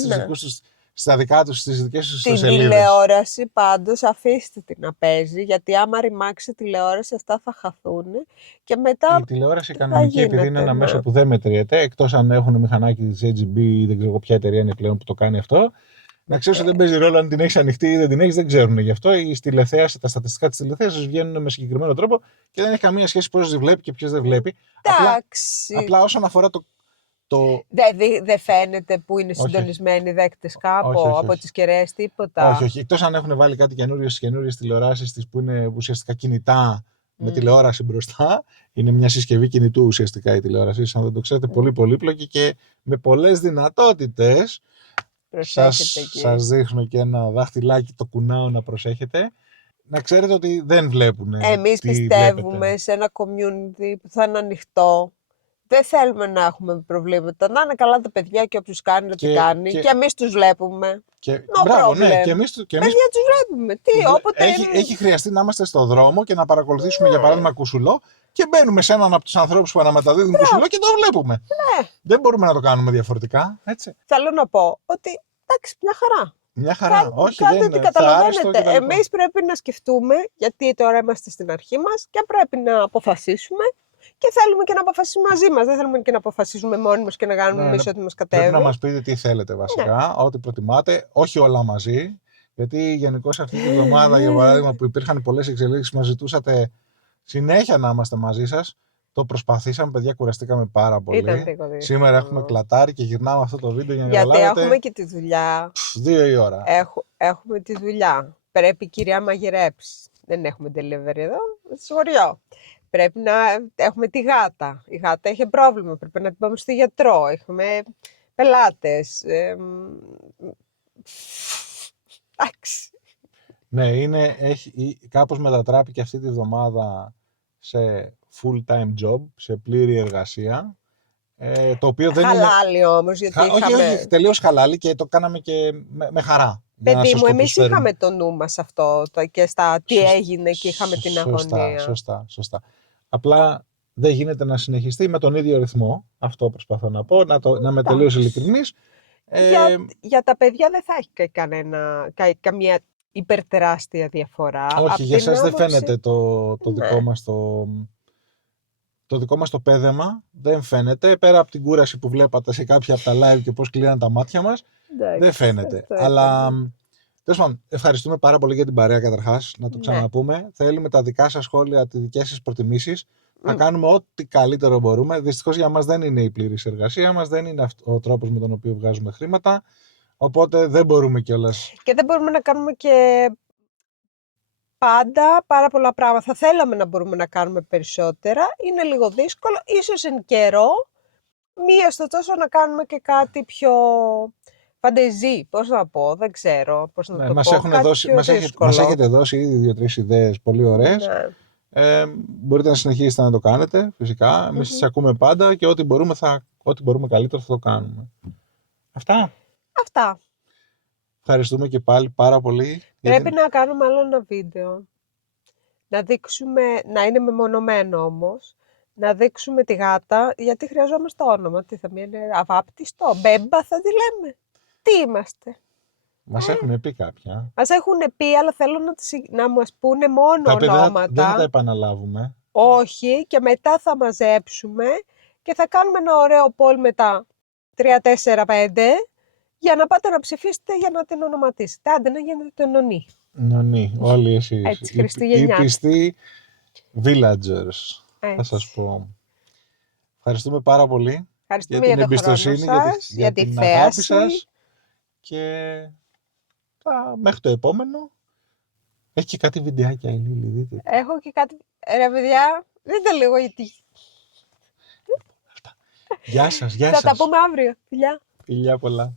στα δικά τους, στις δικές τους σελίδες. Την τηλεόραση πάντως αφήστε την να παίζει, γιατί άμα ρημάξει τηλεόραση αυτά θα χαθούν και μετά. Η τηλεόραση κανονική, επειδή είναι ένα μέσο που δεν μετριέται, εκτός αν έχουν μηχανάκι της AGB ή δεν ξέρω ποια εταιρεία είναι πλέον που το κάνει αυτό. Να ξέρεις ότι δεν παίζει ρόλο αν την έχεις ανοιχτή ή δεν την έχεις, δεν ξέρουν γι' αυτό. Τα στατιστικά της τηλεθέασης βγαίνουν με συγκεκριμένο τρόπο και δεν έχει καμία σχέση ποιος τη βλέπει και ποιος δεν βλέπει. Απλά όσον αφορά Δεν φαίνεται που είναι συντονισμένοι οι δέκτες κάπου από τις κεραίες, τίποτα. Όχι. Εκτός αν έχουν βάλει κάτι καινούριο στις καινούριες τηλεοράσεις της που είναι ουσιαστικά κινητά με τηλεόραση μπροστά. Είναι μια συσκευή κινητού ουσιαστικά η τηλεόραση. Αν δεν το ξέρετε, πολύ πολύπλοκη και με πολλές δυνατότητες. Σας δείχνω και ένα δάχτυλάκι, το κουνάω να προσέχετε. Να ξέρετε ότι δεν βλέπουν. Εμείς πιστεύουμε σε ένα community που θα είναι ανοιχτό. Δεν θέλουμε να έχουμε προβλήματα. Να είναι καλά τα παιδιά και όποιος κάνει, ό,τι κάνει. Και εμείς τους βλέπουμε. Μπράβο, ναι. Και εμείς παιδιά τους βλέπουμε. Έχει χρειαστεί να είμαστε στο δρόμο και να παρακολουθήσουμε για παράδειγμα Κουσουλό και μπαίνουμε σε έναν από τους ανθρώπους που αναμεταδίδουν Κουσουλό και το βλέπουμε. Ναι. Δεν μπορούμε να το κάνουμε διαφορετικά. Έτσι. Θέλω να πω ότι εντάξει, μια χαρά. Μια χαρά. Όχι, Κάντε δεν ό,τι είναι. Ευχάριστο καταλαβαίνετε. κτλ. Εμείς πρέπει να σκεφτούμε, γιατί τώρα είμαστε στην αρχή μας και πρέπει να αποφασίσουμε και θέλουμε και να αποφασίσουμε μαζί μας. Δεν θέλουμε και να αποφασίσουμε μόνοι μας και να κάνουμε Ναι, εμείς ό,τι μας κατέβει. πρέπει να μας πείτε τι θέλετε βασικά, Ναι. ό,τι προτιμάτε, όχι όλα μαζί. Γιατί γενικώς αυτή τη βδομάδα, για παράδειγμα, που υπήρχαν πολλές εξελίξεις, μας ζητούσατε συνέχεια να είμαστε μαζί σας. Το προσπαθήσαμε, παιδιά, κουραστήκαμε πάρα πολύ. Ήταν λίγο δύσκολο. Σήμερα έχουμε κλατάρει και γυρνάμε αυτό το βίντεο για να Γιατί καταλάβετε. έχουμε και τη δουλειά. 2 η ώρα. Έχουμε τη δουλειά. Πρέπει η κυρία μαγειρέψει. Δεν έχουμε delivery εδώ, στο χωριό. Πρέπει να έχουμε τη γάτα. Η γάτα έχει πρόβλημα, πρέπει να την πάμε στο γιατρό. Έχουμε πελάτες. Εντάξει. Ναι, κάπως μετατράπηκε αυτή τη βδομάδα σε full-time job, σε πλήρη εργασία. Το οποίο δεν χαλάλι όμως, γιατί όχι, τελείως χαλάλι και το κάναμε και με χαρά. Παιδί μου, εμείς είχαμε το νου μας αυτό και στα τι έγινε και είχαμε την αγωνία. Σωστά. Απλά δεν γίνεται να συνεχιστεί με τον ίδιο ρυθμό. Αυτό προσπαθώ να πω, να είμαι τελείως ειλικρινής. Για τα παιδιά δεν θα έχει καμία υπερτεράστια διαφορά. Όχι, για εσάς δεν φαίνεται το δικό μας το δικό μας το πέδεμα, δεν φαίνεται. Πέρα από την κούραση που βλέπατε σε κάποια από τα live και πώς κλείναν τα μάτια μας, δεν φαίνεται. Αλλά τέλος πάντων, ευχαριστούμε πάρα πολύ για την παρέα καταρχάς, να το ξαναπούμε. Θέλουμε τα δικά σας σχόλια, τις δικές σας προτιμήσεις. Θα κάνουμε ό,τι καλύτερο μπορούμε. Δυστυχώς για μας δεν είναι η πλήρης εργασία μας, δεν είναι ο τρόπος με τον οποίο βγάζουμε χρήματα. Οπότε δεν μπορούμε κιόλας. Και δεν μπορούμε να κάνουμε και πάντα πάρα πολλά πράγματα. Θα θέλαμε να μπορούμε να κάνουμε περισσότερα. Είναι λίγο δύσκολο. Ίσως εν καιρό, μία στο τόσο να κάνουμε και κάτι πιο φαντεζή. Πώς να πω, δεν ξέρω πώς να το πω. Μας έχετε δώσει ήδη 2-3 ιδέες πολύ ωραίες. Ναι. Μπορείτε να συνεχίσετε να το κάνετε, φυσικά. Εμείς τις ακούμε πάντα και ό,τι μπορούμε καλύτερο θα το κάνουμε. Αυτά. Ευχαριστούμε και πάλι πάρα πολύ. Πρέπει να κάνουμε άλλο ένα βίντεο. Να δείξουμε, να είναι μεμονωμένο όμως. Να δείξουμε τη γάτα, γιατί χρειαζόμαστε όνομα. Τι θα μείνει, αβάπτιστο, μπέμπα θα τη λέμε. Τι είμαστε. Μας έχουν πει κάποια. Μας έχουν πει, αλλά θέλω να μας πούνε μόνο ονόματα. Δεν θα τα επαναλάβουμε. Όχι, και μετά θα μαζέψουμε και θα κάνουμε ένα ωραίο poll μετά 3, 4, 5 για να πάτε να ψηφίσετε για να την ονοματίσετε. Άντε να γίνετε Νονί. Νονί, όλοι εσείς. Έτσι, Χριστουγεννιά. Οι πιστοί villagers, θα σας πω. Ευχαριστούμε πάρα πολύ. Ευχαριστούμε για την εμπιστοσύνη, για την αγάπη σας και μέχρι το επόμενο. Έχει και κάτι βιντεάκια η Λίλη, δείτε. Έχω και κάτι, ρε παιδιά, δείτε λίγο γιατί. Γεια σας. Θα τα πούμε αύριο, φιλιά. Φιλιά πολλά.